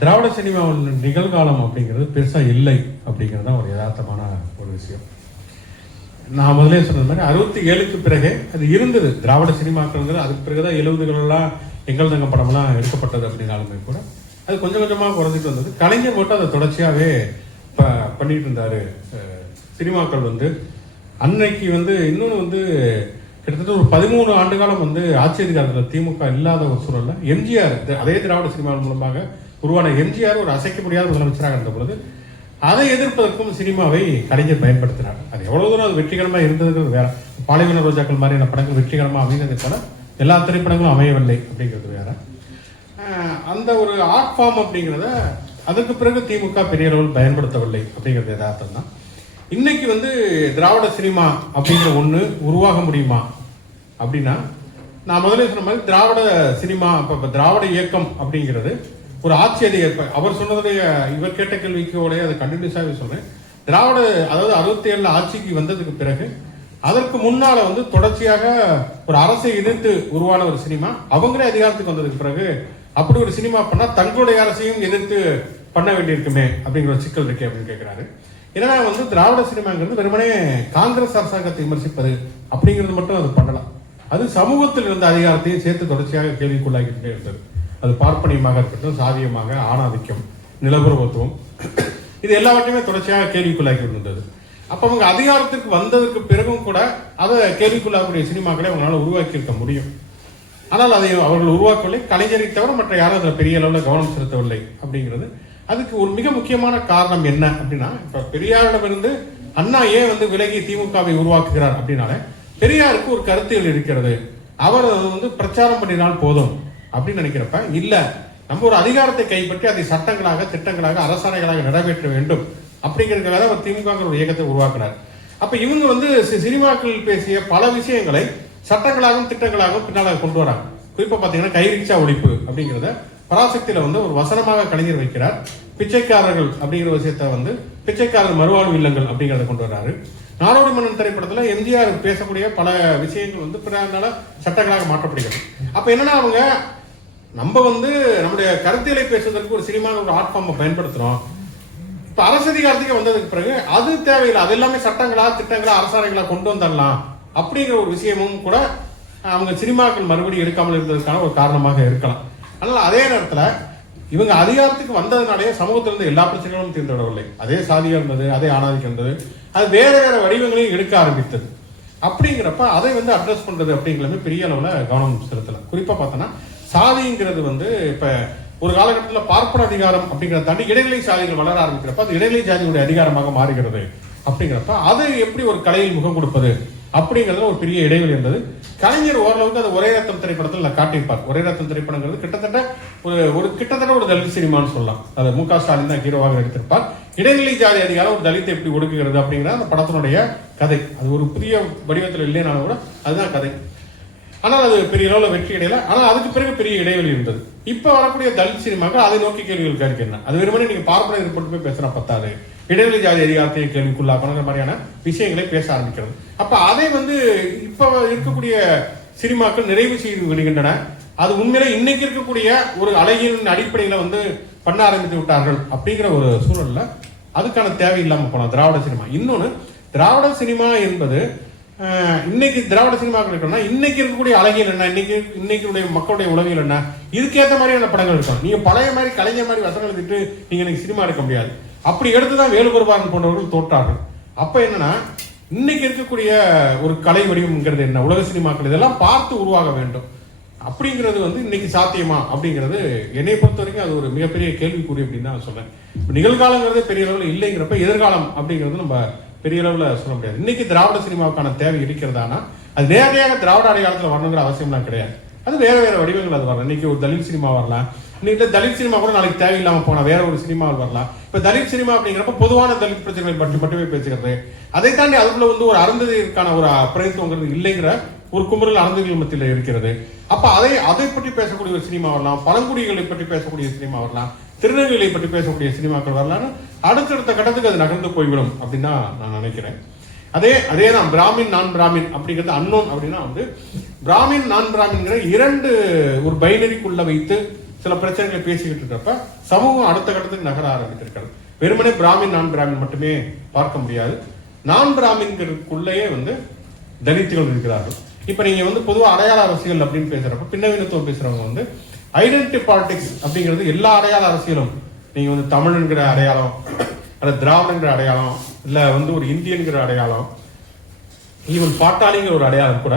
திராவிட சினிமாவின் நிகழ்காலம் அப்படிங்கிறது பெருசாக இல்லை அப்படிங்கிறது தான் ஒரு யதார்த்தமான ஒரு விஷயம். நான் முதலே சொன்ன மாதிரி 67க்கு பிறகு அது இருந்தது. திராவிட சினிமாக்கள் அதுக்கு பிறகுதான் 70களெல்லாம் எங்கள் தங்கம் படம்லாம் எடுக்கப்பட்டது அப்படின்னாலுமே கூட அது கொஞ்சம் கொஞ்சமாக குறைஞ்சிட்டு வந்தது. கலைஞர் மட்டும் அதை தொடர்ச்சியாகவே பண்ணிட்டு இருந்தாரு. சினிமாக்கள் அன்னைக்கு இன்னொன்று கிட்டத்தட்ட ஒரு 13 ஆண்டு காலம் ஆட்சி அதிகாரத்தில் திமுக இல்லாத ஒரு சூழல்ல எம்ஜிஆர் அதே திராவிட சினிமாவின் மூலமாக உருவான எம்ஜிஆர் ஒரு அசைக்க முடியாத முதலமைச்சராக இருந்த பொழுது அதை எதிர்ப்பதற்கும் சினிமாவை கலைஞர் பயன்படுத்தினார். அது எவ்வளவு தூரம் அது வெற்றிகரமாக இருந்தது வேற. பாலைவன ரோஜாக்கள் மாதிரியான படங்கள் வெற்றிகரமாக அமைந்ததை போல எல்லா திரைப்படங்களும் அமையவில்லை அப்படிங்கிறது வேற. அந்த ஒரு ஆர்ட் ஃபார்ம் அப்படிங்கிறத அதுக்கு பிறகு திமுக பெரிய அளவில் பயன்படுத்தவில்லை அப்படிங்கிறது யதார்த்தம் தான். இன்னைக்கு திராவிட சினிமா அப்படிங்கிற ஒன்று உருவாக முடியுமா அப்படின்னா, நான் முதலே சொன்ன மாதிரி திராவிட சினிமா இப்போ திராவிட இயக்கம் அப்படிங்கிறது ஒரு ஆட்சி அதிகார அவர் சொன்னதுடைய இவர் கேட்ட கேள்விக்கோடைய அதை கண்டினியூஸாகவே சொல்றேன். திராவிட அதாவது 67 ஆட்சிக்கு வந்ததுக்கு பிறகு அதற்கு முன்னால தொடர்ச்சியாக ஒரு அரசை எதிர்த்து உருவான ஒரு சினிமா அவங்களே அதிகாரத்துக்கு வந்ததுக்கு பிறகு அப்படி ஒரு சினிமா பண்ணா தங்களுடைய அரசையும் எதிர்த்து பண்ண வேண்டியிருக்குமே அப்படிங்கிற ஒரு சிக்கல் இருக்கு அப்படின்னு கேட்கிறாரு. ஏன்னா திராவிட சினிமாங்கிறது வெறுமனே காங்கிரஸ் அரசாங்கத்தை விமர்சிப்பது அப்படிங்கிறது மட்டும் அது பண்ணலாம். அது சமூகத்தில் இருந்த அதிகாரத்தையும் சேர்த்து தொடர்ச்சியாக கேள்விக்குள்ளாகிட்டே இருந்தது. அது பார்ப்பனியமாக இருக்கட்டும், சாதியமாக, ஆணாதிக்கம், நிலப்பிரபுத்துவம், இது எல்லாவற்றையுமே தொடர்ச்சியாக கேள்விக்குள்ளாகி இருந்தது. அப்ப அவங்க அதிகாரத்திற்கு வந்ததுக்கு பிறகும் கூட அதை கேள்விக்குள்ளாகக்கூடிய சினிமாக்களை அவங்களால உருவாக்கி இருக்க முடியும். ஆனால் அதை அவர்கள் உருவாக்கவில்லை. கலைஞரை தவிர மற்ற யாரும் அதில் பெரிய அளவில் கவனம் செலுத்தவில்லை அப்படிங்கிறது. அதுக்கு ஒரு மிக முக்கியமான காரணம் என்ன அப்படின்னா, இப்ப பெரியாரிடமிருந்து அண்ணா ஏன் விலகி திமுகவை உருவாக்குகிறார் அப்படின்னாலே பெரியாருக்கு ஒரு கருத்தியல் இருக்கிறது. அவர் பிரச்சாரம் பண்ணினால் போதும் அப்படின்னு நினைக்கிறப்ப இல்ல, நம்ம ஒரு அதிகாரத்தை கைப்பற்றி அதை சட்டங்களாக, திட்டங்களாக, அரசாணைகளாக நிறைவேற்ற வேண்டும் அப்படிங்கிறதுக்காக அவர் திமுக ஒரு இயக்கத்தை உருவாக்குறார். அப்ப இவங்க சினிமாக்கள் பேசிய பல விஷயங்களை சட்டங்களாகவும் திட்டங்களாகவும் பின்னால கொண்டு வராங்க. குறிப்பா பாத்தீங்கன்னா கைரிக்ஷா ஒழிப்பு அப்படிங்கிறத பராசக்தியில ஒரு வசனமாக கலைஞர் வைக்கிறார். பிச்சைக்காரர்கள் அப்படிங்கிற விஷயத்த பிச்சைக்காரர் மறுவாழ்வு இல்லங்கள் அப்படிங்கிறத கொண்டு வர்றாரு. நாடோடி மன்னன் திரைப்படத்துல எம்ஜிஆர் பேசக்கூடிய பல விஷயங்கள் பிறனால சட்டங்களாக மாற்றப்படுகிறது. அப்ப என்னன்னா அவங்க நம்ம நம்முடைய கருத்தியலை பேசுவதற்கு ஒரு சினிமா ஒரு ஆர்ட் ஃபார்மை பயன்படுத்துறோம். இப்ப அரசு அதிகாரத்துக்கு வந்ததுக்கு பிறகு அது தேவையில்லை, அது எல்லாமே சட்டங்களா, திட்டங்களா, அரசாணைகளா கொண்டு வந்துடலாம் அப்படிங்கிற ஒரு விஷயமும் கூட அவங்க சினிமாக்கள் மறுபடியும் எடுக்காமல் இருந்ததுக்கான ஒரு காரணமாக இருக்கலாம். அதனால அதே நேரத்துல இவங்க அதிகாரத்துக்கு வந்ததுனாலே சமூகத்திலிருந்து எல்லா பிரச்சனைகளும் தீர்ந்துவிடவில்லை. அதே சாதியா இருந்தது, அதே ஆணாதிக்கம் இருந்தது, அது வேற வேற வடிவங்களையும் எடுக்க ஆரம்பித்தது. அப்படிங்கிறப்ப அதை அட்ரஸ் பண்றது அப்படிங்கிறத பெரிய அளவுல கவனம் செலுத்தலாம். குறிப்பா பார்த்தோன்னா சாதிங்கிறது இப்ப ஒரு காலகட்டத்தில் பார்ப்பன அதிகாரம் அப்படிங்கிறத தாண்டி இடைநிலை சாதிகள் வளர ஆரம்பிக்கிறப்ப அது இடைநிலை சாதியுடைய அதிகாரமாக மாறுகிறது. அப்படிங்கிறப்ப அதை எப்படி ஒரு கலையில் முகம் கொடுப்பது அப்படிங்கிறதுல ஒரு பெரிய இடைவெளி இருந்தது. கலைஞர் ஓரளவுக்கு அது ஒரே ரத்தம் திரைப்படத்தில் காட்டியிருப்பார். ஒரே ரத்தம் திரைப்படங்கிறது கிட்டத்தட்ட ஒரு தலித் சினிமான்னு சொல்லலாம். அது மு.க. ஸ்டாலின் தான் ஹீரோவாக எடுத்திருப்பார். இடைநிலை ஜாதி அதிகாரம் ஒரு தலித்தை எப்படி ஒடுக்குகிறது அப்படிங்கிற அந்த படத்தினுடைய கதை. அது ஒரு புதிய வடிவத்தில் இல்லைனாலும் கூட அதுதான் கதை. ஆனால் அது பெரிய அளவில் வெற்றி அடையல. ஆனால் அதுக்கு பிறகு பெரிய இடைவெளி இருந்தது. இப்ப வரக்கூடிய தலித் சினிமாக்கள் அதை நோக்கி கேள்விகள் இருக்கு. என்ன அது வெறுமனே நீங்க பார்ப்பன எதிர்ப்பு பேசுற பத்தாது, இடைநிலை ஜாதி அதிகாரத்தையும் கேள்விக்குள்ளாக்குற மாதிரியான விஷயங்களை பேச ஆரம்பிக்கிறது. அப்ப அதை இப்ப இருக்கக்கூடிய சினிமாக்கள் நிறைவு செய்து விடுகின்றன. அது உண்மையில இன்னைக்கு இருக்கக்கூடிய ஒரு அழகியின் அடிப்படையில பண்ண ஆரம்பித்து விட்டார்கள் அப்படிங்கிற ஒரு சூழல்ல அதுக்கான தேவை இல்லாம போன திராவிட சினிமா. இன்னொன்னு, திராவிட சினிமா என்பது இன்னைக்கு திராவிட சினிமாக்கள் இருக்கணும்னா இன்னைக்கு இருக்கக்கூடிய அழகியல் என்ன, இன்னைக்கு மக்களுடைய உலகியல் என்ன, இதுக்கேற்ற மாதிரியான படங்கள் இருக்கணும். நீங்க பழைய மாதிரி கலைஞர் மாதிரி வசனம் எழுதிட்டு நீங்க இன்னைக்கு சினிமா எடுக்க முடியாது. அப்படி எடுத்துதான் வேலுபெருமாறன் போன்றவர்கள் தோற்றார்கள். அப்ப என்னன்னா இன்னைக்கு இருக்கக்கூடிய ஒரு கலை வடிவம்ங்கிறது என்ன, உலக சினிமாக்கள் இதெல்லாம் பார்த்து உருவாக வேண்டும் அப்படிங்கிறது இன்னைக்கு சாத்தியமா அப்படிங்கிறது என்னை பொறுத்த வரைக்கும் அது ஒரு மிகப்பெரிய கேள்விக்குறி அப்படின்னு தான் சொல்றேன். நிகழ்காலங்கிறது பெரிய அளவில் இல்லைங்கிறப்ப எதிர்காலம் அப்படிங்கிறது நம்ம பெரிய அளவில் சொல்ல முடியாது. இன்னைக்கு திராவிட சினிமாவுக்கான தேவை இருக்கிறதானா அது நேரடியாக திராவிட அடையாளத்தில் வரணுங்கிற அவசியம்லாம் கிடையாது. அது வேற வேற வடிவங்கள் அது வரலாம். இன்னைக்கு ஒரு தலித் சினிமா வரலாம், இன்னைக்கு தலித் சினிமா கூட நாளைக்கு தேவையில்லாம போனா வேற ஒரு சினிமாவில் வரலாம். இப்ப தலித் சினிமா அப்படிங்கிறப்ப பொதுவான தலித் பிரச்சனைகள் பற்றி மட்டுமே பேசுகிறது. அதை தாண்டி அதுக்குள்ள ஒரு அருந்ததிற்கான ஒரு பிரதித்துவங்கிறது இல்லைங்கிற ஒரு குமுறல் அருந்ததிகள் மத்தியில் இருக்கிறது. அப்ப அதை பற்றி பேசக்கூடிய ஒரு சினிமா வரலாம், பழங்குடிகளை பற்றி பேசக்கூடிய சினிமா வரலாம், திருநெல்வேலியை பற்றி பேசக்கூடிய சினிமாக்கள் வரலான்னு அடுத்தடுத்த கட்டத்துக்கு அது நகர்ந்து போய்விடும் அப்படின்னு தான் நான் நினைக்கிறேன். அதே தான் பிராமின் நான் பிராமின் அப்படிங்கிறது அன்னோன் அப்படின்னா பிராமின் நான் பிராமின்கிற இரண்டு ஒரு பைனரிக்குள்ள வைத்து சில பிரச்சனைகளை பேசிக்கிட்டு இருக்கிறப்ப சமூகம் அடுத்த கட்டத்துக்கு நகர ஆரம்பித்திருக்கிறது. வெறுமனே பிராமின் நான் பிராமின் மட்டுமே பார்க்க முடியாது. நான் பிராமின்களுக்குள்ளேயே வந்து தலித்துகள் இருக்கிறார்கள். இப்ப நீங்க வந்து பொதுவா அடையாள அரசியல் அப்படின்னு பேசுறப்ப பின்னவீனத்துவம் பேசுறவங்க வந்து ஐடென்டிட்டி பாலிடிக்ஸ் அப்படிங்கிறது எல்லா அடையாள அரசியலும் நீங்க வந்து தமிழ்ங்கிற அடையாளம், அல்லது திராவிடங்கிற அடையாளம், இல்ல வந்து ஒரு இந்தியன்கிற அடையாளம், ஈவன் பாட்டாளிங்கிற ஒரு அடையாளம் கூட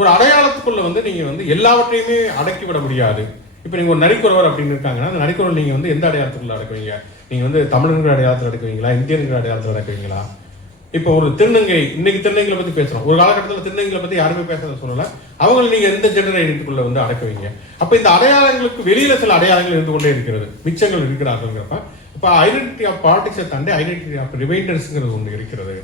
ஒரு அடையாளத்துக்குள்ள வந்து நீங்க வந்து எல்லாவற்றையுமே அடக்கி விட முடியாது. இப்ப நீங்க ஒரு நரிக்குறவர் அப்படின்னு இருக்காங்கன்னா அந்த நரிக்குறவர் நீங்க வந்து எந்த அடையாளத்துக்குள்ள அடக்குவீங்க? நீங்க வந்து தமிழங்கிற அடையாளத்தில் அடக்குவீங்களா, இந்தியன்கிற அடையாளத்தில் அடக்குவீங்களா? இப்போ ஒரு திருநங்கை, இன்னைக்கு திருநங்கைகளை பத்தி பேசுறோம். ஒரு காலகட்டத்தில் திருநங்கைகளை பத்தி யாருமே பேசுறத சொல்லல. அவங்களை நீங்க எந்த ஜெண்டர் ஐடென்டிட்டிக்குள்ள வந்து அடக்குவீங்க? அப்ப இந்த அடையாளங்களுக்கு வெளியில சில அடையாளங்கள் இருந்து கொண்டே இருக்கிறது, மிச்சங்கள் இருக்கிறார்கள்ங்கிறப்ப இப்ப ஐடென்டிட்டி ஆஃப் பாலிடிக்ஸை தாண்டி ஐடென்டிட்டி ஆஃப் ரிமைண்டர்ஸ்ங்கிறது ஒன்று இருக்கிறது.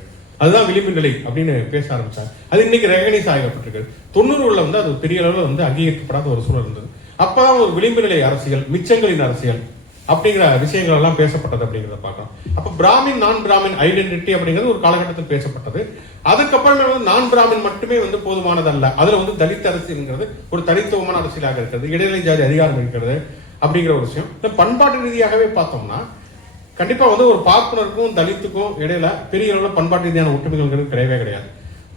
அதுதான் விளிம்பு நிலை அப்படின்னு பேச ஆரம்பிச்சாங்க. அது இன்னைக்கு ரெகனைஸ் ஆகப்பட்டிருக்கு. 90களில் வந்து அது பெரிய அளவில் வந்து அங்கீகரிக்கப்படாத ஒரு சூழல் இருந்தது. அப்பதான் ஒரு விளிம்பு நிலை அரசியல், மிச்சங்களின் அரசியல் அப்படிங்கிற விஷயங்கள் எல்லாம் பேசப்பட்டது அப்படிங்கிறத பார்க்கலாம். அப்ப பிராமின் நான் பிராமின் ஐடென்டிட்டி அப்படிங்கிறது ஒரு காலகட்டத்தில் பேசப்பட்டது. அதுக்கப்புறமே வந்து நான் பிராமின் மட்டுமே வந்து போதுமானதல்ல, அதுல வந்து தலித் அரசியல்ங்கிறது ஒரு தனித்துவமான அரசியலாக இருக்கிறது, இடைநிலை ஜாதி அதிகாரம் இருக்கிறது அப்படிங்கிற ஒரு விஷயம். பண்பாட்டு ரீதியாகவே பார்த்தோம்னா கண்டிப்பா வந்து ஒரு பார்ப்பனருக்கும் தலித்துக்கும் இடையில பெரிய அளவில் பண்பாட்டு ரீதியான ஒற்றுமைகள் கிடையவே கிடையாது.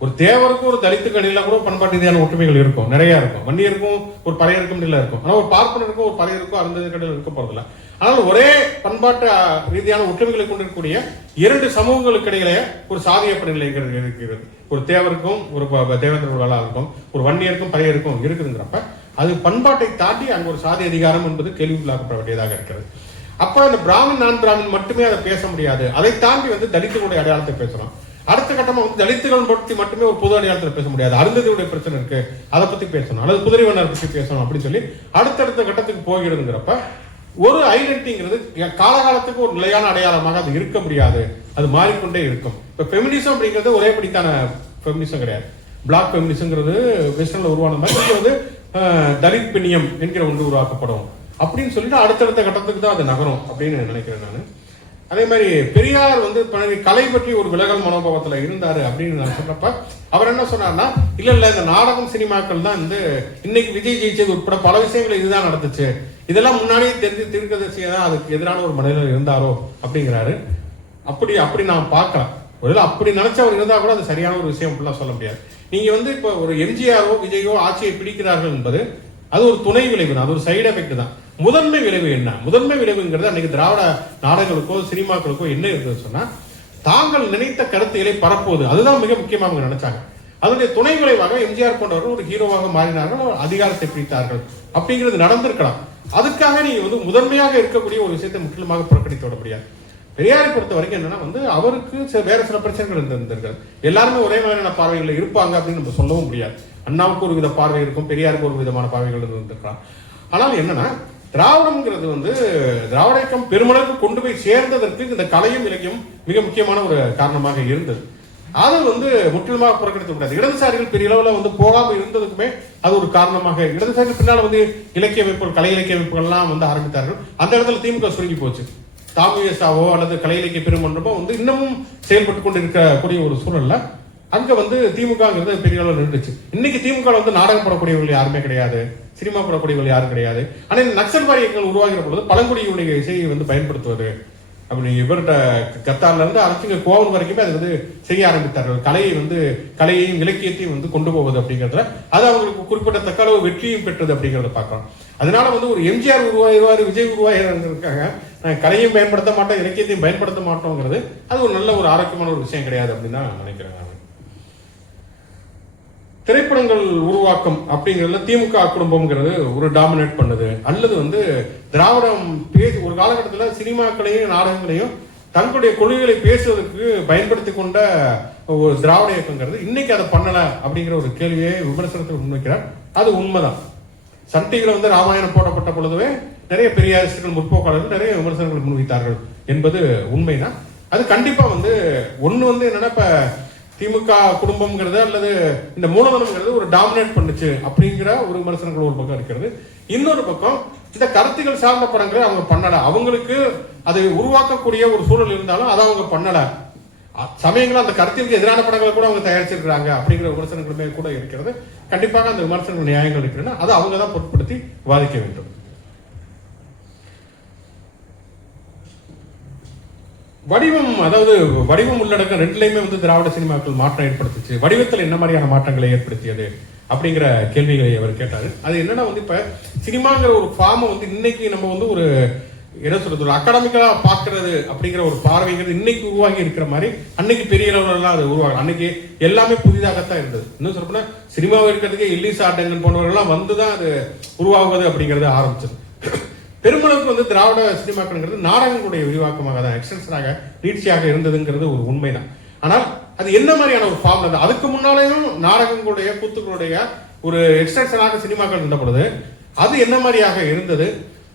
ஒரு தேவருக்கும் ஒரு தலித்துக்கு இடையில கூட பண்பாட்டு ரீதியான ஒற்றுமைகள் இருக்கும், நிறைய இருக்கும். வன்னியருக்கும் ஒரு பறையருக்கும் இடையில இருக்கும். ஆனால் ஒரு பார்ப்பனருக்கும் ஒரு பறையருக்கும் அருந்ததுக்கு இடையில இருக்க போறதில்ல. ஆனால் ஒரே பண்பாட்டு ரீதியான ஒற்றுமைகளை கொண்டிருக்கக்கூடிய இரண்டு சமூகங்களுக்கு இடையிலே ஒரு சாதிய பணிநிலை இருக்கிறது. ஒரு தேவருக்கும் ஒரு தேவேந்திர இருக்கும், ஒரு வன்னியருக்கும் பறையருக்கும் இருக்குதுங்கிறப்ப அது பண்பாட்டை தாண்டி அங்க ஒரு சாதி அதிகாரம் என்பது கேள்விக்குள்ளாக்கப்பட வேண்டியதாக இருக்கிறது. அப்ப இந்த பிராமின் நான் பிராமின் மட்டுமே அதை பேச முடியாது. அதை தாண்டி வந்து தலித்துகளுடைய அடையாளத்தை பேசலாம். அடுத்த கட்டமா வந்து தலித்துகள் பற்றி மட்டுமே ஒரு பொது அடையாளத்தில் பேச முடியாது. அருந்ததியுடைய பிரச்சனை இருக்கு, அதை பத்தி பேசணும், அல்லது குதிரைவண்ணர் பற்றி பேசணும் அப்படின்னு சொல்லி அடுத்தடுத்த கட்டத்துக்கு போகிறதுங்கிறப்ப ஒரு ஐடென்டிங்கிறது காலகாலத்துக்கு ஒரு நிலையான அடையாளமாக அது இருக்க முடியாது, அது மாறிக்கொண்டே இருக்கும். இப்ப பெமினிசம் அப்படிங்கிறது ஒரே படித்தான பெமினிசம் கிடையாது. பிளாக் பெமினிசம்ங்கிறது வெஸ்டர்ன்ல உருவான மாதிரி வந்து தலித் பெண்ணியம் என்கிற ஒன்று உருவாக்கப்படும் அப்படின்னு சொல்லிட்டு அடுத்தடுத்த கட்டத்துக்கு தான் அது நகரும் அப்படின்னு நினைக்கிறேன் நான். அதே மாதிரி பெரியார் வந்து கலை பற்றி ஒரு விலகல் மனோபாவத்துல இருந்தாரு அப்படின்னு நான் சொல்றப்ப அவர் என்ன சொன்னார்னா, இல்ல இந்த நாடகம் சினிமாக்கள் தான் வந்து இன்னைக்கு விஜய் ஜெயிச்சது உட்பட பல விஷயங்கள் இதுதான் நடந்துச்சு, இதெல்லாம் முன்னாடியே தெரிஞ்சு தீர்க்கதரிசியா அதுக்கு எதிரான ஒரு மனிதர் இருந்தாரோ அப்படிங்கிறாரு. அப்படி நான் பார்க்கலாம். ஒருவேளை அப்படி நினைச்சவர் இருந்தா கூட அது சரியான ஒரு விஷயம் அப்படிலாம் சொல்ல முடியாது. நீங்க வந்து இப்போ ஒரு எம்ஜிஆரோ விஜயோ ஆட்சியை பிடிக்கிறார்கள் என்பது அது ஒரு துணை விளைவு தான், அது ஒரு சைடு எஃபெக்ட் தான். முதன்மை விளைவு என்ன? முதன்மை விளைவுங்கிறது அன்னைக்கு திராவிட நாடகங்களுக்கோ சினிமாக்களுக்கோ என்ன இருந்தது சொன்னா, தாங்கள் நினைத்த கருத்துக்களை பரப்புவது, அதுதான் மிக முக்கியமாக அவங்க நினைச்சாங்க. அதனுடைய துணை விளைவாக எம்ஜிஆர் போன்றவர்கள் ஒரு ஹீரோவாக மாறினார்கள், அதிகாரத்தை பிடித்தார்கள் அப்படிங்கிறது நடந்திருக்கலாம். அதுக்காக நீங்க வந்து முதன்மையாக இருக்கக்கூடிய ஒரு விஷயத்தை முற்றிலுமாக புறக்கணித்து விட முடியாது. பெரியாரை பொறுத்த வரைக்கும் என்னன்னா வந்து அவருக்கு வேற சில பிரச்சனைகள் இருந்திருக்கிறது. எல்லாருமே ஒரே மாதிரியான பார்வைகள் இருப்பாங்க அப்படின்னு நம்ம சொல்லவும் முடியாது. அண்ணாவுக்கு ஒரு வித பார்வை இருக்கும், பெரியாருக்கு ஒரு விதமான பார்வைகள் இருந்திருக்கலாம். ஆனால் என்னன்னா திராவிடம்ங்கிறது வந்து திராவிட இயக்கம் பெருமளவுக்கு கொண்டு போய் சேர்ந்ததற்கு இந்த கலையும் இலக்கியம் மிக முக்கியமான ஒரு காரணமாக இருந்தது. அது வந்து முற்றிலுமாக புறக்கணித்து விடாது. இடதுசாரிகள் பெரிய அளவில் வந்து போகாமல் இருந்ததுக்குமே அது ஒரு காரணமாக, இடதுசாரிகள் பின்னால் வந்து இலக்கிய அமைப்புகள் கலை இலக்கிய அமைப்புகள்லாம் வந்து ஆரம்பித்தார்கள். அந்த இடத்துல திமுக சுருங்கி போச்சு. தாமுயசாவோ அல்லது கலை இலக்கிய பெருமன்றமோ வந்து இன்னமும் செயல்பட்டு கொண்டு இருக்கக்கூடிய ஒரு சூழல்ல அங்க வந்து திமுகங்கிறது பெரிய அளவில் நின்றுச்சு. இன்னைக்கு திமுக வந்து நாடகம் போடக்கூடியவர்கள் யாருமே கிடையாது, சினிமா போடக்கூடியவர்கள் யாரும் கிடையாது. ஆனா இந்த நக்சல்வாரி இயக்கங்கள் உருவாகிற பொழுது பழங்குடியினுடைய இசையை வந்து பயன்படுத்துவது அப்படி இவர்கிட்ட கத்தார்ல இருந்து அரசிங்க கோவம் வரைக்குமே அது வந்து செய்ய ஆரம்பித்தார்கள். கலையையும் இலக்கியத்தையும் வந்து கொண்டு போவது அப்படிங்கிறதுல அது அவங்களுக்கு குறிப்பிடத்தக்க அளவு வெற்றியும் பெற்றது அப்படிங்கிறத பார்க்கலாம். அதனால வந்து ஒரு எம்ஜிஆர் உருவாயிருவாரு, விஜய் உருவாயிருக்காங்க, கலையும் பயன்படுத்த மாட்டோம் இலக்கியத்தையும் பயன்படுத்த மாட்டோங்கிறது அது ஒரு நல்ல ஒரு ஆரோக்கியமான ஒரு விஷயம் கிடையாது அப்படின்னு தான் நினைக்கிறேன். திரைப்படங்கள் உருவாக்கம் அப்படிங்கிறதுல திமுக குடும்பம்ங்கிறது ஒரு டாமினேட் பண்ணுது. அல்லது வந்து திராவிடம் ஒரு காலகட்டத்தில் சினிமாக்களையும் நாடகங்களையும் தங்களுடைய கொள்கைகளை பேசுவதற்கு பயன்படுத்தி கொண்ட ஒரு திராவிட இயக்கங்கிறது இன்னைக்கு அதை பண்ணல அப்படிங்கிற ஒரு கேள்வியை விமர்சனத்தை முன்வைக்கிறார். அது உண்மைதான். சன் டிவில வந்து ராமாயணம் போடப்பட்ட பொழுதுவே நிறைய பெரியாரிஸ்டுகள் முற்போக்காளர்கள் நிறைய விமர்சனங்கள் முன்வைத்தார்கள் என்பது உண்மைதான். அது கண்டிப்பா வந்து ஒண்ணு வந்து என்னன்னா இப்ப திமுக குடும்பம்ங்கிறது அல்லது இந்த மூலதனம்ங்கிறது ஒரு டாமினேட் பண்ணுச்சு அப்படிங்கிற ஒரு விமர்சனங்கள் ஒரு பக்கம் இருக்கிறது. இன்னொரு பக்கம் இந்த கருத்துக்கள் சார்ந்த படங்களை அவங்க பண்ணல, அவங்களுக்கு அதை உருவாக்கக்கூடிய ஒரு சூழல் இருந்தாலும் அதை அவங்க பண்ணல. சமயங்களும் அந்த கருத்திற்கு எதிரான படங்களை கூட அவங்க தயாரிச்சிருக்கிறாங்க அப்படிங்கிற விமர்சனங்களுமே கூட இருக்கிறது. கண்டிப்பாக அந்த விமர்சனங்கள் நியாயங்கள் இருக்கிறது, அதை அவங்க தான் பொருட்படுத்தி விவாதிக்க வேண்டும். வடிவம், அதாவது வடிவம் உள்ளடக்கம் ரெண்டுலையுமே வந்து திராவிட சினிமாக்கள் மாற்றம் ஏற்படுத்துச்சு. வடிவத்தில் என்ன மாதிரியான மாற்றங்களை ஏற்படுத்தியது அப்படிங்கிற கேள்விகளை அவர் கேட்டாரு. அது என்னன்னா வந்து இப்ப சினிமாங்கிற ஒரு ஃபார்மை வந்து இன்னைக்கு நம்ம வந்து ஒரு என்ன சொல்றது, ஒரு அகாடமிக்கலா பாக்குறது அப்படிங்கிற ஒரு பார்வைங்கிறது இன்னைக்கு உருவாகி இருக்கிற மாதிரி அன்னைக்கு பெரிய அளவுலாம் அது உருவாகும். அன்னைக்கு எல்லாமே புதிதாகத்தான் இருந்தது. இன்னும் சொல்ல போனா சினிமாவை இருக்கிறதுக்கு எல்லிஸ் ஆர்டங்கன் போன்றவர்கள்லாம் வந்துதான் அது உருவாகுவது அப்படிங்கறது ஆரம்பிச்சது. பெருமளவுக்கு வந்து திராவிட சினிமாக்கள் நாடகங்களுடைய விரிவாக்கமாக தான், எக்ஸ்டென்ஷனாக, நீட்சியாக இருந்ததுங்கிறது ஒரு உண்மைதான். ஆனால் அது என்ன மாதிரியான ஒரு ஃபார்ம் இருந்தது? அதுக்கு முன்னாலேயும் நாடகங்களுடைய கூத்துக்களுடைய ஒரு எக்ஸ்டென்ஷனாக சினிமாக்கள் இருந்த பொழுது அது என்ன மாதிரியாக இருந்தது?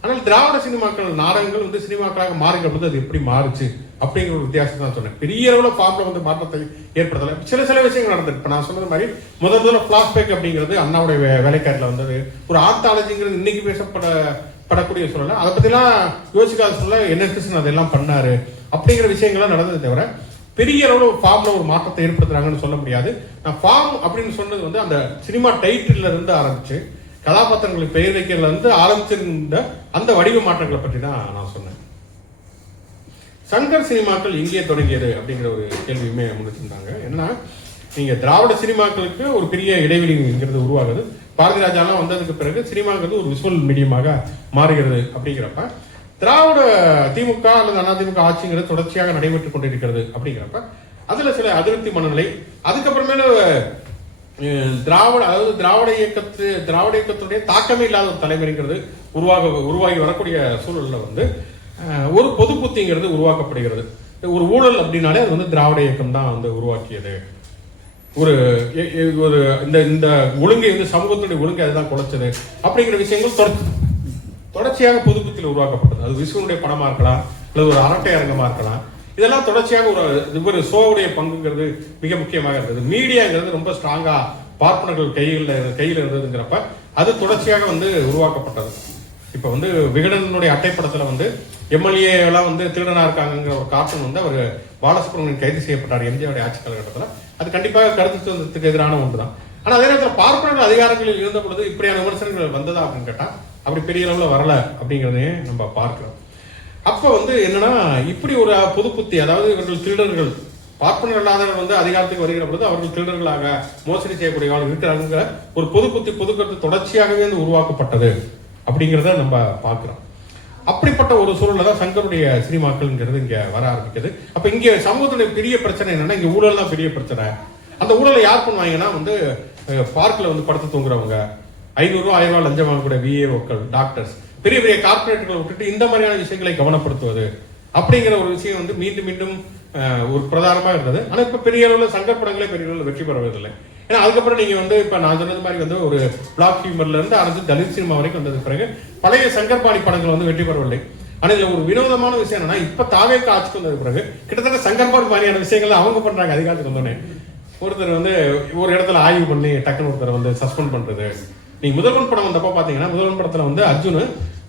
ஆனால் திராவிட சினிமாக்கள் நாடகங்கள் வந்து சினிமாக்களாக மாறுகிற பொழுது அது எப்படி மாறுச்சு அப்படிங்கிற ஒரு வித்தியாசம் தான் சொன்னேன். பெரிய அளவுல ஃபார்ம்ல வந்து மாற்றத்தை ஏற்படுத்தல. சில விஷயங்கள் நடந்தது. இப்ப நான் சொன்னது மாதிரி முதல்ல பிளாஷ்பேக் அப்படிங்கிறது அண்ணாவுடைய வேலைக்காரில் வந்தது. ஒரு ஆர்த்தாலஜிங்கிறது இன்னைக்கு படக்கூடிய சூழல அதை பத்திலாம் யோசிக்காத சூழல என்ன அதெல்லாம் பண்ணாரு அப்படிங்கிற விஷயங்கள்லாம் நடந்தது. தவிர பெரிய அளவு ஃபார்ம்ல ஒரு மாற்றத்தை ஏற்படுத்துறாங்கன்னு சொல்ல முடியாது. நான் ஃபார்ம் அப்படின்னு சொன்னது வந்து அந்த சினிமா டைட்டில் இருந்து ஆரம்பிச்சு கதாபாத்திரங்களுக்கு பெயர் வைக்கிறதுல இருந்து ஆரம்பிச்சிருந்த அந்த வடிவ மாற்றங்களை பற்றி தான் நான் சொன்னேன். சங்கர் சினிமாக்கள் இங்கே தொடங்கியது அப்படிங்கிற ஒரு கேள்வியுமே முன்னிட்டிருந்தாங்க. என்னன்னா நீங்க திராவிட சினிமாக்களுக்கு ஒரு பெரிய இடைவெளிங்கிறது உருவாகுது. பாரதி ராஜாலாம் வந்ததுக்கு பிறகு சினிமாங்கிறது ஒரு விசுவல் மீடியமாக மாறுகிறது. அப்படிங்கிறப்ப திராவிட திமுக அல்லது அதிமுக ஆட்சிங்கிறது தொடர்ச்சியாக நடைபெற்றுக் கொண்டிருக்கிறது. அப்படிங்கிறப்ப அதுல சில அதிருப்தி மனநிலை, அதுக்கப்புறமேல திராவிட இயக்கத்துடைய தாக்கமே இல்லாத ஒரு தலைமுறைங்கிறது உருவாகி வரக்கூடிய சூழல்ல வந்து ஒரு பொது புத்திங்கிறது உருவாக்கப்படுகிறது. ஒரு ஊழல் அப்படின்னாலே அது வந்து திராவிட இயக்கம் தான் வந்து உருவாக்கியது. ஒரு இந்த ஒழுங்கை வந்து சமூகத்துடைய ஒழுங்கை அதுதான் குலைச்சது அப்படிங்கிற விஷயங்கள் தொடர்ச்சியாக பொது புத்தியில் உருவாக்கப்பட்டது. அது விசுவனுடைய படமா இருக்கலாம், அல்லது ஒரு அரட்டை அரங்கமா இருக்கலாம். இதெல்லாம் தொடர்ச்சியாக ஒரு ஷோவுடைய பங்குங்கிறது மிக முக்கியமாக இருந்தது. மீடியாங்கிறது ரொம்ப ஸ்ட்ராங்கா பார்ப்பனர்கள் கையில் இருந்ததுங்கிறப்ப அது தொடர்ச்சியாக வந்து உருவாக்கப்பட்டது. இப்ப வந்து விகடனுடைய அட்டைப்படத்துல வந்து எம்எல்ஏ எல்லாம் வந்து திருடனா இருக்காங்கிற ஒரு கார்ட்டூன் வந்து அவர் பாலசுப்ரமணியன் கைது செய்யப்பட்டார் எம்ஜிஆருடைய ஆட்சி காலகட்டத்தில். அது கண்டிப்பாக கருத்து சுதந்திரத்துக்கு எதிரான ஒன்றுதான். ஆனா அதே நேரத்தில் பார்ப்பனர்கள் அதிகாரங்களில் இருந்த பொழுது இப்படியான விமர்சனங்கள் வந்ததா அப்படின்னு கேட்டா அப்படி பெரிய அளவுல வரல அப்படிங்கிறதையும் நம்ம பார்க்கிறோம். அப்ப வந்து என்னன்னா இப்படி ஒரு பொது புத்தி, அதாவது இவர்கள் திருடர்கள், பார்ப்பனர் இல்லாதவர்கள் வந்து அதிகாரத்துக்கு வருகிற பொழுது அவர்கள் திருடர்களாக மோசடி செய்யக்கூடிய இருக்கிறாங்க ஒரு பொது புத்தி, பொது கருத்து தொடர்ச்சியாகவே வந்து உருவாக்கப்பட்டது அப்படிங்கிறத நம்ம பார்க்கிறோம். அப்படிப்பட்ட ஒரு சூழல்ல தான் சங்கருடைய சினிமாக்கள்ங்கிறது இங்க வர ஆரம்பிக்குது. அப்ப இங்க சமூகத்துடைய பெரிய பிரச்சனை என்னன்னா இங்க ஊழல் தான் பெரிய பிரச்சனை. அந்த ஊழலை யார் பண்ணுவாங்கன்னா வந்து பார்க்ல வந்து படுத்து தூங்குறவங்க, 500 ரூபாய் 1000 ரூபாய் லஞ்சம் வாங்கக்கூடிய விஏஓக்கள், டாக்டர்ஸ், பெரிய பெரிய கார்பரேட்டுகளை விட்டுட்டு இந்த மாதிரியான விஷயங்களை கவனப்படுத்துவது அப்படிங்கிற ஒரு விஷயம் வந்து மீண்டும் மீண்டும் ஒரு பிரதானமாக இருந்தது. ஆனா இப்ப பெரிய அளவில் சங்கர் படங்களே பெரிய அளவில் வெற்றி பெறுவதில்லை. ஏன்னா அதுக்கப்புறம் நீங்க வந்து இப்ப நான் சொன்னது மாதிரி வந்து ஒரு பிளாக் ஹியூமர்ல இருந்து ஆரம்பிச்சு தலித் சினிமா வரைக்கும் வந்தது பிறகு பழைய சங்கர் பாணி படங்கள் வந்து வெற்றி பெறவில்லை. ஆனா இதுல ஒரு வினோதமான விஷயம் என்னன்னா இப்ப தாவேக்கு ஆட்சிக்கு வந்தது பிறகு கிட்டத்தட்ட சங்கர் பாணி மாதிரியான விஷயங்கள் அவங்க பண்றாங்க. அதிகாரத்துக்கு வந்தோடனே ஒருத்தர் வந்து ஒரு இடத்துல ஆய்வு பண்ணி டக்குன்னு ஒருத்தர் வந்து சஸ்பெண்ட் பண்றது. நீங்க முதல்வன் படம் வந்தப்ப பாத்தீங்கன்னா முதல்வன் படத்துல வந்து அர்ஜுன்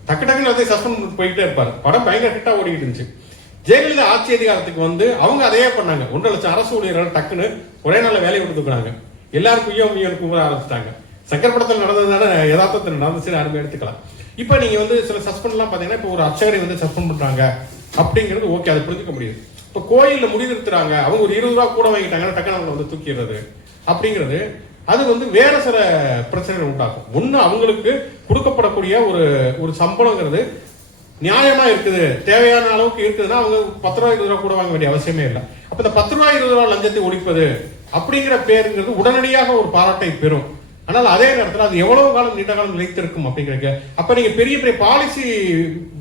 டக்குன்னு அதை சஸ்பெண்ட் போயிட்டே இருப்பாரு. படம் பயங்கர ஹிட்டா ஓடிக்கிட்டு இருந்துச்சு. ஜெயலலிதா ஆட்சி அதிகாரத்துக்கு வந்து அவங்க அதையே பண்ணாங்க. 1.5 லட்சம் அரசு ஊழியர்கள் டக்குன்னு ஒரே நாள்ல வேலையை கொடுத்துக்கிறாங்க. எல்லாருக்கும் கும்பிட ஆரம்பிச்சிட்டாங்க. சங்கர் படத்தில் நடந்ததுனால யதார்த்தத்தில் நடந்துச்சுன்னு யாருமே எடுத்துக்கலாம். இப்ப நீங்க வந்து சில சஸ்பெண்ட் எல்லாம் பாத்தீங்கன்னா இப்ப ஒரு அர்ச்சகரை வந்து சஸ்பெண்ட் பண்றாங்க அப்படிங்கிறது ஓகே, அதை புரிஞ்சுக்க முடியுது. இப்ப கோயில்ல முடி நிறுத்துறாங்க, அவங்க ஒரு 20 ரூபாய் கூட வாங்கிட்டாங்கன்னா டக்குன்னு அவங்க வந்து தூக்கிடுறது அப்படிங்கிறது அது வந்து வேற சில பிரச்சனைகள் உண்டாக்கும். ஒண்ணு அவங்களுக்கு கொடுக்கப்படக்கூடிய ஒரு சம்பளங்கிறது நியாயமா இருக்குது, தேவையான அளவுக்கு இருக்குதுன்னா அவங்க 10 ரூபாய் 20 ரூபாய் கூட வாங்க வேண்டிய அவசியமே இல்லை. அப்ப இந்த 10 ரூபாய் 20 ரூபாய் லஞ்சத்தை ஒழிப்பது அப்படிங்கிற பேருங்கிறது உடனடியாக ஒரு பாராட்டை பெறும். ஆனால் அதே நேரத்தில் அது எவ்வளவு காலம் நீண்ட காலம் நிலைத்திருக்கும் அப்படிங்கிறது. அப்ப நீங்க பெரிய பெரிய பாலிசி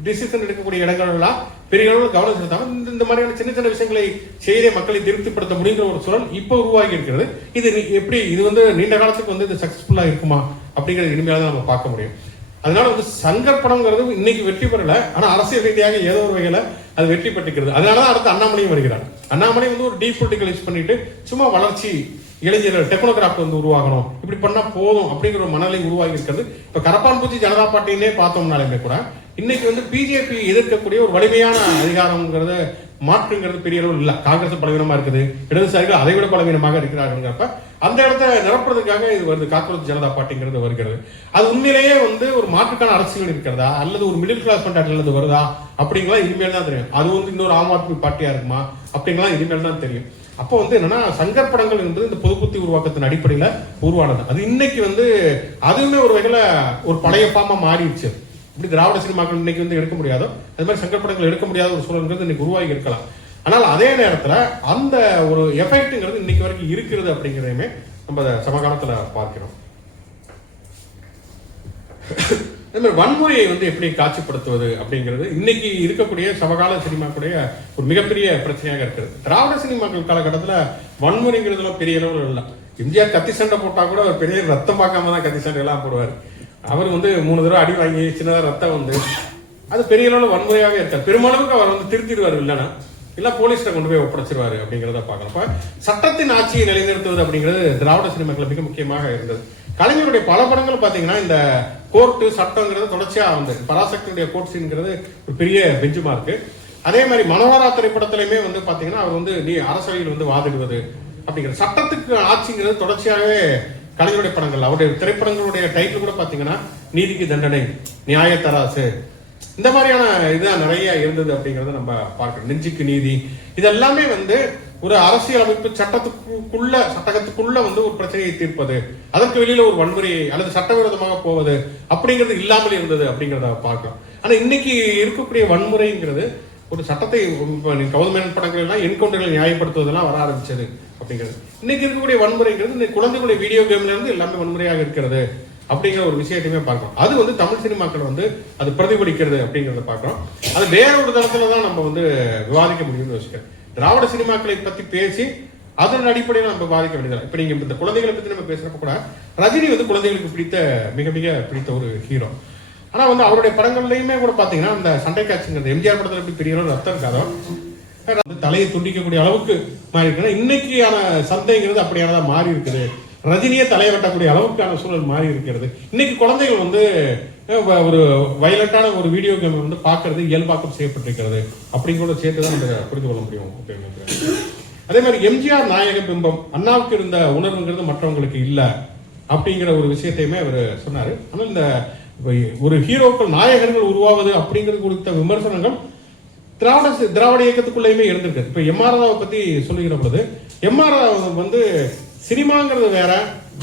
டிசிஷன் எடுக்கக்கூடிய இடங்கள் எல்லாம் பெரிய அளவில் கவனம் செலுத்தாமல் இந்த மாதிரியான சின்ன சின்ன விஷயங்களை செய்தே மக்களை திருப்திப்படுத்த முடியுங்கிற ஒரு சூழல் இப்ப உருவாகி இருக்கிறது. இது வந்து நீண்ட காலத்துக்கு வந்து இது சக்சஸ்ஃபுல்லா இருக்குமா அப்படிங்கிறது இனிமேல் தான் நம்ம பார்க்க முடியும். அதனால வந்து சங்கர் படம்ங்கிறது இன்னைக்கு வெற்றி பெறல, ஆனா அரசியல் ரீதியாக ஏதோ ஒரு வகையில அது வெற்றி பெற்றுக்கிறது. அதனாலதான் அடுத்து அண்ணாமலையும் வருகிறார். அண்ணாமலை வந்து ஒரு டீபொலிட்டிகலைஸ் பண்ணிட்டு சும்மா வளர்ச்சி, இளைஞர்கள் டெக்னோகிராஃப்ட் வந்து உருவாகணும், இப்படி பண்ணா போதும் அப்படிங்கிற ஒரு மனநிலை உருவாகி இருக்கிறது. இப்ப கரப்பான் பூச்சி ஜனதா பார்ட்டினே பார்த்தோம்னாலுமே கூட இன்னைக்கு வந்து பிஜேபி எதிர்க்கக்கூடிய ஒரு வலிமையான அதிகாரம்ங்கிறத மாற்றுங்கிறது பெரிய அளவில் இல்ல. காங்கிரஸ் பலவீனமா இருக்குது, இடதுசாரிகள் அதை விட பலவீனமாக இருக்கிறார்கள்ங்கிறப்ப அந்த இடத்த நிரப்புறதுக்காக இது வருது, காக்ரோச் ஜனதா பார்ட்டிங்கிறது வருகிறது. அது உண்மையிலேயே வந்து ஒரு மாற்றுக்கான அரசியல் இருக்கிறதா அல்லது ஒரு மிடில் கிளாஸ் மென்டாலிட்டியிலிருந்து வருதா அப்படிங்களா இனிமேல் தான் தெரியும். அது வந்து இன்னொரு ஆம் ஆத்மி பார்ட்டியா இருக்குமா அப்படிங்களா இனிமேல் தான் தெரியும். அப்போ வந்து என்னன்னா சங்கர் படங்கள் என்பது இந்த பொதுப்புத்தி உருவாக்கத்தின் அடிப்படையில உருவானது. அது இன்னைக்கு வந்து அதுவுமே ஒரு வகையில ஒரு பழைய ஃபார்மா மாறிடுச்சு. இப்படி திராவிட சினிமாக்கள் இன்னைக்கு வந்து எடுக்க முடியாதோ அது மாதிரி சங்கர் படங்கள் எடுக்க முடியாத ஒரு சூழல்ங்கிறது இன்னைக்கு உருவாகி இருக்கலாம். ஆனால் அதே நேரத்துல அந்த ஒரு எஃபெக்ட்ங்கிறது இன்னைக்கு வரைக்கும் இருக்கிறது அப்படிங்கிறதையுமே நம்ம சமகாலத்துல பார்க்கிறோம். அதே மாதிரி வன்முறையை வந்து எப்படி காட்சிப்படுத்துவது அப்படிங்கிறது இன்னைக்கு இருக்கக்கூடிய சமகால சினிமாக்குடைய ஒரு மிகப்பெரிய பிரச்சனையாக இருக்கிறது. திராவிட சினிமாக்கள் காலகட்டத்தில் வன்முறைங்கிறதுல பெரிய அளவில் இல்லை. எம்ஜிஆர் கத்தி சண்டை போட்டா கூட அவர் பெரிய ரத்தம் பார்க்காம தான் கத்தி சண்டை எல்லாம் போடுவார். அவர் வந்து 3 தடவை அடி வாங்கி சின்னதாக ரத்தம் வந்து அது பெரிய அளவில் வன்முறையாகவே இருக்கார். பெருமளவுக்கு அவர் வந்து திருத்திடுவார், இல்லைன்னா இல்ல போலீஸ்ல கொண்டு போய் ஒப்படைச்சிருவாரு அப்படிங்கிறத பார்க்கறப்ப சட்டத்தின் ஆட்சியை நிலைநிறுத்துவது அப்படிங்கிறது திராவிட சினிமாக்கள் மிக முக்கியமாக இருந்தது. கலைஞருடைய பல படங்கள் பாத்தீங்கன்னா இந்த கோர்ட்டு சட்டங்கிறது தொடர்ச்சியா வந்து பராசக்தியுடைய கோர்ட் சீன்ங்கிறது ஒரு பெரிய பெஞ்சு மார்க்கு. அதே மாதிரி மனோகரா திரைப்படத்திலுமே வந்து பாத்தீங்கன்னா அவர் வந்து அரசவையில் வந்து வாதிடுவது அப்படிங்கிறது சட்டத்துக்கு ஆட்சிங்கிறது தொடர்ச்சியாகவே கலைஞருடைய படங்கள் அவருடைய திரைப்படங்களுடைய டைட்டில் கூட பாத்தீங்கன்னா நீதிக்கு தண்டனை, நியாய தராசு, இந்த மாதிரியான இதுதான் நிறைய இருந்தது அப்படிங்கறத நம்ம பார்க்கணும். நெஞ்சுக்கு நீதி, இதெல்லாமே வந்து ஒரு அரசியல் அமைப்பு சட்டத்துக்குள்ள வந்து ஒரு பிரச்சனையை தீர்ப்பது, அதற்கு வெளியில ஒரு வன்முறையை அல்லது சட்டவிரோதமாக போவது அப்படிங்கிறது இல்லாமல் இருந்தது அப்படிங்கிறத பார்க்கலாம். ஆனா இன்னைக்கு இருக்கக்கூடிய வன்முறைங்கிறது ஒரு சட்டத்தை கவர்மெண்ட் படங்கள் எல்லாம் என்கவுண்டர்களை நியாயப்படுத்துவதெல்லாம் வர ஆரம்பிச்சது அப்படிங்கிறது. இன்னைக்கு இருக்கக்கூடிய வன்முறைங்கிறது இந்த குழந்தைகளுடைய வீடியோ கேம்ல இருந்து எல்லாமே வன்முறையாக இருக்கிறது அப்படிங்கிற ஒரு விஷயத்தையுமே பார்க்கிறோம். அது வந்து தமிழ் சினிமாக்கள் வந்து அது பிரதிபலிக்கிறது அப்படிங்கிறத பார்க்கிறோம். அது வேற ஒரு தளத்துலதான் நம்ம வந்து விவாதிக்க முடியும்னு யோசிக்கிறேன். திராவிட சினிமாக்களை பத்தி பேசி அதன் அடிப்படையில் நம்ம விவாதிக்க வேண்டியது. இப்ப நீங்க இந்த குழந்தைகளை பத்தி நம்ம பேசுறப்ப கூட ரஜினி வந்து குழந்தைகளுக்கு மிக மிக பிடித்த ஒரு ஹீரோ. ஆனா வந்து அவருடைய படங்கள்லயுமே கூட பாத்தீங்கன்னா அந்த சண்டை காட்சிங்கிறது எம்ஜிஆர் படத்துல எப்படி பெரிய ரத்தம் இருக்காதோ தலையை துண்டிக்கக்கூடிய அளவுக்கு மாறி இருக்கு. இன்னைக்கான சந்தைங்கிறது அப்படியானதா மாறி இருக்குது. ரஜினியே தலையை வெட்டக்கூடிய அளவுக்கான சூழல் மாறி இருக்கிறது. இன்னைக்கு குழந்தைகள் வந்து ஒரு வயலட்டான ஒரு வீடியோ கேம் வந்து பாக்குறது இயல்பாக்கம் செய்யப்பட்டிருக்கிறது அப்படிங்கிற சேர்த்துதான் நம்ம புரிந்து கொள்ள முடியும் அப்படின்னு. அதே மாதிரி எம்ஜிஆர் நாயக பிம்பம் அண்ணாவுக்கு இருந்த உணர்வுங்கிறது மற்றவங்களுக்கு இல்ல அப்படிங்கிற ஒரு விஷயத்தையுமே அவர் சொன்னாரு. ஆனால் இந்த ஒரு ஹீரோக்கள் நாயகர்கள் உருவாவது அப்படிங்கிறது குறித்த விமர்சனங்கள் திராவிட இயக்கத்துக்குள்ளேயுமே இருந்திருக்கு. இப்ப எம்.ஆர். ராதாவை பத்தி சொல்லுகிற பொழுது எம்.ஆர். ராதா வந்து சினிமாங்கிறது வேற,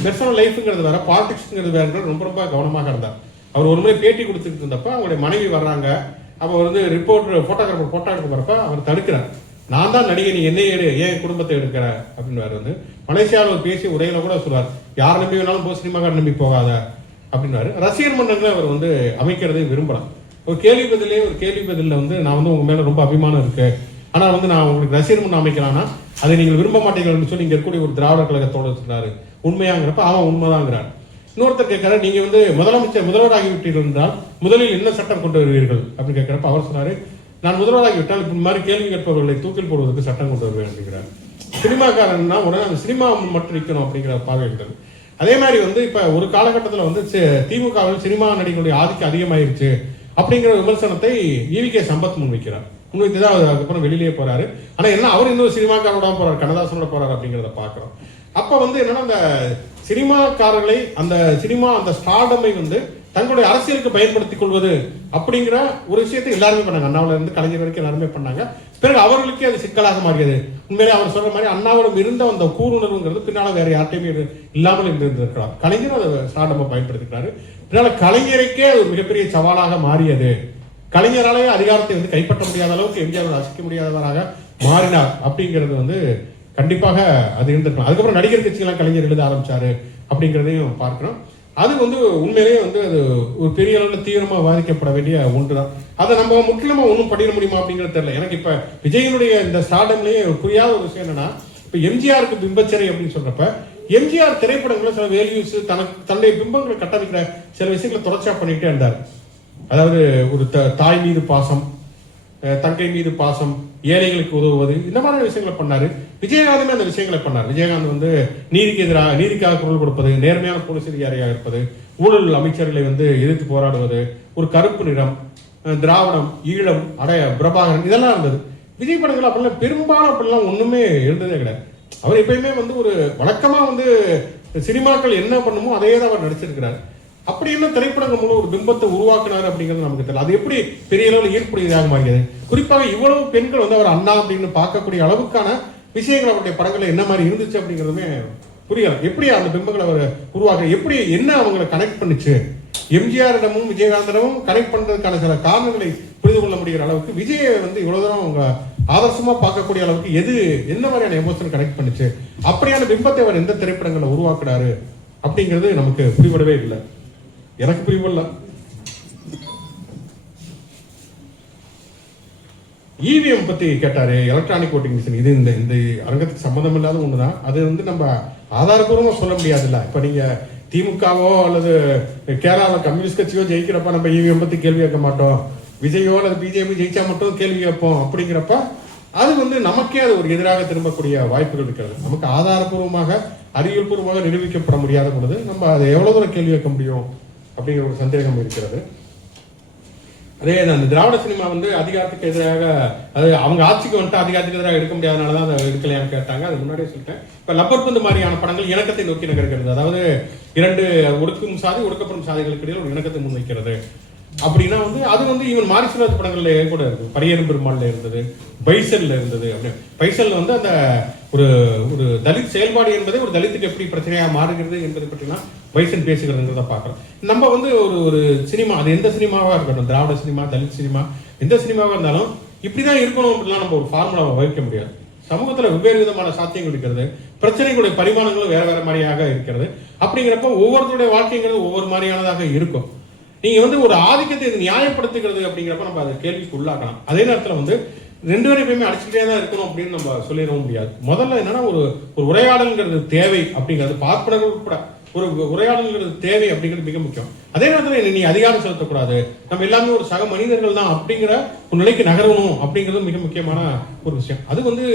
பர்சனல் லைஃப்ங்கிறது வேற, பாலிடிக்ஸ்ங்கிறது வேற ரொம்ப ரொம்ப கவனமாக இருந்தார். அவர் ஒரு முறை பேட்டி கொடுத்துட்டு இருந்தப்ப அவங்களுடைய மனைவி வர்றாங்க. அப்ப வந்து போட்டோகிராஃபர் போட்டோ எடுக்க வரப்ப அவர் தடுக்கிறார். நான் தான் நடிகை, நீ என்னை எடு, ஏன் குடும்பத்தை எடுக்கிற அப்படின்னு வந்து மலேசியாவில் பேசிய உரையில கூட சொல்றார், யார் நம்பி வேணாலும் போ, சினிமாக்கார நம்பி போகாத அப்படின்னு. ரசிகர் மன்றங்களை அவர் வந்து அமைக்கிறதை விரும்பலாம். ஒரு கேள்வி பதில வந்து நான் வந்து உங்க மேல ரொம்ப அபிமானம் இருக்கு, ஆனா வந்து நான் உங்களுக்கு ரசிகர் மன்றம் அமைக்கலாம்னா அதை நீங்கள் விரும்ப மாட்டீங்கன்னு சொல்லி இங்க இருக்கக்கூடிய ஒரு திராவிடர் கழகத்தோட சொன்னாரு. உண்மையாங்கிறப்ப அவன் உண்மைதாங்கிறார். இன்னொருத்தர் கேட்கிறார், நீங்க வந்து முதல்வராகி விட்டீர்கள் என்றால் முதலில் என்ன சட்டம் கொண்டு வருவீர்கள் அப்படின்னு கேட்கிறப்ப அவர் சொன்னாரு, நான் முதல்வராகிவிட்டால் இந்த மாதிரி கேள்வி கேட்பவர்களை தூக்கில் போடுவதற்கு சட்டம் கொண்டு வருவேன் அப்படிங்கிறார். சினிமாக்காரன்னா உடனே அந்த சினிமா மட்டும் நிற்கணும் அப்படிங்கிற பார்வை இருந்தது. அதே மாதிரி வந்து இப்ப ஒரு காலகட்டத்தில் வந்து திமுகவில் சினிமா நடிகர்களுடைய ஆதிக்கம் அதிகமாயிருச்சு அப்படிங்கிற விமர்சனத்தை ஈவி.கே. சம்பத் முன்வைக்கிறார். முன்வைத்துதான் அதுக்கப்புறம் வெளியிலேயே போறாரு. ஆனா என்ன அவர் இன்னொரு சினிமாக்காரோட போறாரு, கண்ணதாசனோட போறாரு அப்படிங்கிறத பாக்குறோம். அப்ப வந்து என்னன்னா அந்த சினிமாக்காரர்களை அந்த ஸ்டார்டமை வந்து தங்களுடைய அரசியலுக்கு பயன்படுத்திக் கொள்வது அப்படிங்கிற ஒரு விஷயத்தை எல்லாருமே பண்ணாங்க. அண்ணாவில இருந்து கலைஞர் வரைக்கும் எல்லாருமே பண்ணாங்க. பிறகு அவர்களுக்கே அது சிக்கலாக மாறியது. உண்மையிலே அவர் சொல்ற மாதிரி அண்ணாவிடம் இருந்த அந்த கூறுணர்வுங்கிறது பின்னால வேற யார்ட்டையுமே இல்லாமல் இருந்திருக்கிறார். கலைஞர் அதை ஸ்டார்டமை பயன்படுத்திக்கிறாரு. பின்னால கலைஞருக்கே அது மிகப்பெரிய சவாலாக மாறியது. கலைஞராலேயே அதிகாரத்தை வந்து கைப்பற்ற முடியாத அளவுக்கு எம்ஜிஆர் அசைக்க முடியாதவராக மாறினார் அப்படிங்கிறது வந்து கண்டிப்பாக அது இருந்திருக்கலாம். அதுக்கப்புறம் நடிகர் கட்சிகளாம் கலைஞர் எழுத ஆரம்பிச்சாரு அப்படிங்கிறதையும் பார்க்கிறோம். அது வந்து உண்மையிலேயே வந்து அது ஒரு பெரிய அளவில் தீவிரமா பாதிக்கப்பட வேண்டிய ஒன்றுதான். அதை நம்ம முற்றிலுமா ஒன்றும் படிக்க முடியுமா அப்படிங்கிறது தெரியல. எனக்கு இப்ப விஜயனுடைய இந்த ஸ்டார்டம்லயே புரியாத ஒரு விஷயம் என்னன்னா, இப்ப எம்ஜிஆருக்கு பிம்பச்சரை அப்படின்னு சொல்றப்ப எம்ஜிஆர் திரைப்படங்களை சில வேல்யூஸ் தன்னுடைய பிம்பங்களை கட்டமைக்கிற சில விஷயங்களை தொடர்ச்சியா பண்ணிட்டே இருந்தார். அதாவது ஒரு தாய் மீது பாசம், தங்கை மீது பாசம், ஏழைகளுக்கு உதவுவது, இந்த மாதிரி விஷயங்களை பண்ணாரு. விஜயகாந்துமே அந்த விஷயங்களை பண்ணார். விஜயகாந்த் வந்து நீதிக்காக குரல் கொடுப்பது, நேர்மையான போலீஸ் அதிகாரியாக இருப்பது, ஊழல் அமைச்சர்களை வந்து எதிர்த்து போராடுவது, ஒரு கருப்பு நிறம், திராவிடம், ஈழம், பிரபாகரன், இதெல்லாம் இருந்தது. விஜய் படங்கள் அப்படிலாம் பெரும்பாலும் அப்படிலாம் ஒண்ணுமே இருந்ததே கிடையாது. அவர் எப்பயுமே வந்து ஒரு வழக்கமா வந்து சினிமாக்கள் என்ன பண்ணுமோ அதே தான் அவர் நடிச்சிருக்கிறார். அப்படி என்ன திரைப்படங்கள் மூலம் ஒரு பிம்பத்தை உருவாக்குனாரு அப்படிங்கிறது நமக்கு தெரியல. அது எப்படி பெரிய அளவில் ஈர்ப்புடையதாக மாறியது? குறிப்பாக இவ்வளவு பெண்கள் வந்து அவர் அண்ணா அப்படின்னு பார்க்கக்கூடிய அளவுக்கான விஷயங்கள் அவருடைய படங்கள்ல என்ன மாதிரி இருந்துச்சு அப்படிங்கிறதுமே புரியல. எப்படி அந்த பிம்பங்களை அவர் உருவாக்க, எப்படி என்ன அவங்களை கனெக்ட் பண்ணுச்சு? எம்ஜிஆரிடமும் விஜயகாந்திடமும் கனெக்ட் பண்றதுக்கான சில காரணங்களை புரிந்து கொள்ள முடிகிற அளவுக்கு விஜயை வந்து இவ்வளவு தூரம் அவங்க ஆதர்சமா பார்க்கக்கூடிய அளவுக்கு எது எந்த மாதிரியான எமோஷன் கனெக்ட் பண்ணுச்சு, அப்படியான பிம்பத்தை அவர் எந்த திரைப்படங்களை உருவாக்குறாரு அப்படிங்கிறது நமக்கு புரிபடவே இல்லை. எனக்கு புரியுமில்ல. இவிஎம் பத்தி கேட்டாரு, எலக்ட்ரானிக் ஓட்டிங் மிஷின். இது இந்த இந்த அரங்கத்துக்கு சம்பந்தம் இல்லாத ஒண்ணுதான். அது வந்து நம்ம ஆதாரபூர்வமா சொல்ல முடியாதுல்ல. இப்ப நீங்க திமுகவோ அல்லது கேரளாவில் கம்யூனிஸ்ட் கட்சியோ ஜெயிக்கிறப்ப நம்ம இவிஎம் பத்தி கேள்வி கேட்க மாட்டோம். விஜயோ அல்லது பிஜேபி ஜெயிச்சா மட்டும் கேள்வி கேட்போம். அப்படிங்கிறப்ப அது வந்து நமக்கே அது ஒரு எதிராக திரும்பக்கூடிய வாய்ப்புகள் இருக்கிறது. நமக்கு ஆதாரபூர்வமாக அறிவியல் பூர்வமாக நிரூபிக்கப்பட முடியாத பொழுது நம்ம அதை எவ்வளவு தூரம் கேள்வி கேட்க முடியும் அப்படிங்கிற ஒரு சந்தேகம் இருக்கிறது. அதே அந்த திராவிட சினிமா வந்து அதிகாரத்துக்கு எதிராக, அது அவங்க ஆட்சிக்கு வந்துட்டு அதிகாரத்துக்கு எதிராக எடுக்க முடியாதனாலதான் அதை எடுக்கலையான்னு கேட்டாங்க. அது முன்னாடியே சொல்லிட்டேன். இப்ப லப்பர் பந்து மாதிரியான படங்கள் இணக்கத்தை நோக்கி நகர்கிறது. அதாவது இரண்டு ஒடுக்கும் சாதி ஒடுக்கப்படும் சாதிகளுக்கு இடையில் ஒரு இணக்கத்தை முன்வைக்கிறது அப்படின்னா வந்து அது வந்து ஈவன் மாரிசுராஜ் படங்கள்ல கூட இருக்கு. பரியரும் பெருமாள்ல இருந்தது, பைசல்ல இருந்தது. அப்படி பைசல்ல வந்து அந்த ஒரு ஒரு தலித் செயல்பாடு என்பதை ஒரு தலித்துக்கு எப்படி பிரச்சனையாக மாறுகிறது என்பதை பற்றிலாம் பைசன் பேசுகிறதுங்கிறத பார்க்கலாம். நம்ம வந்து ஒரு ஒரு சினிமா, அது எந்த சினிமாவா இருக்கட்டும், திராவிட சினிமா, தலித் சினிமா, எந்த சினிமாவா இருந்தாலும் இப்படிதான் இருக்கணும் அப்படிலாம் நம்ம ஒரு ஃபார்முலாவை வகிக்க முடியாது. சமூகத்துல வெவ்வேறு விதமான சாத்தியங்கள் இருக்கிறது, பிரச்சனைகளுடைய பரிமாணங்களும் வேற வேற மாதிரியாக இருக்கிறது. அப்படிங்கிறப்ப ஒவ்வொருத்தருடைய வாழ்க்கைங்கிறது ஒவ்வொரு மாதிரியானதாக இருக்கும். நீங்க வந்து ஒரு ஆதிக்கத்தை இது நியாயப்படுத்துகிறது அப்படிங்கிறப்ப நம்ம அதை கேள்விக்கு உள்ளாக்கலாம். அதே நேரத்தில் வந்து ரெண்டு பேரும் எப்பயுமே அடிச்சுட்டே தான் இருக்கணும் அப்படின்னு நம்ம சொல்லிடவும் முடியாது. முதல்ல என்னன்னா ஒரு உரையாடல்ங்கிறது தேவை அப்படிங்கிறது பார்ப்பனர்கள் கூட ஒரு உரையாடல்ங்கிறது தேவை அப்படிங்கிறது மிக முக்கியம். அதே நேரத்தில் நீ அதிகாரம் செலுத்தக்கூடாது, நம்ம எல்லாமே ஒரு சக மனிதர்கள் தான் அப்படிங்கிற ஒரு நிலைக்கு நகரணும் அப்படிங்கிறது மிக முக்கியமான ஒரு விஷயம். அது வந்து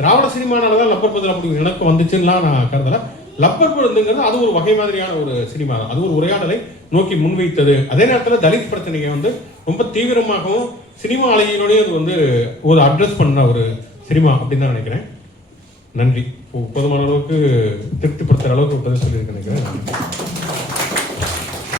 திராவிட சினிமானாலதான் லப்பர் பந்து அப்படி எனக்கு வந்துச்சுன்னா நான் கருதல. லப்பர் பந்துங்கிறது அது ஒரு வகை மாதிரியான ஒரு சினிமா தான். அது ஒரு உரையாடலை நோக்கி முன்வைத்தது. அதே நேரத்தில் தலித் பிரச்சனையை வந்து ரொம்ப தீவிரமாகவும் சினிமா அலையினோடய அது வந்து ஒரு அட்ரஸ் பண்ண ஒரு சினிமா அப்படின்னு தான் நினைக்கிறேன். நன்றி. போதுமான அளவுக்கு திருப்திப்படுத்துற அளவுக்கு பதில் சொல்லியிருக்கேன் நினைக்கிறேன்.